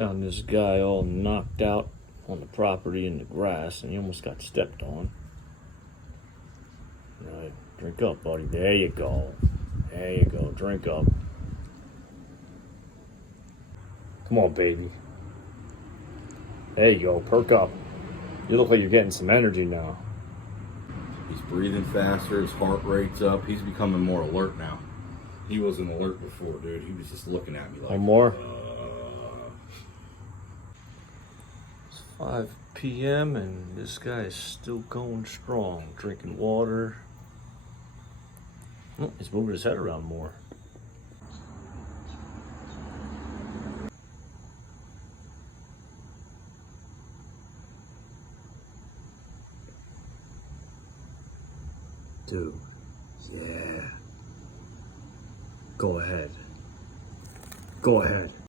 Found this guy all knocked out on the property in the grass, and he almost got stepped on. Right, drink up, buddy. There you go. There you go. Drink up. Come on, baby. There you go. Perk up. You look like you're getting some energy now. He's breathing faster. His heart rate's up. He's becoming more alert now. He wasn't alert before, dude. He was just looking at me like... One more. It's 5 p.m. and this guy is still going strong. Drinking water. Oh, he's moving his head around more. Dude, yeah. Go ahead. Go ahead.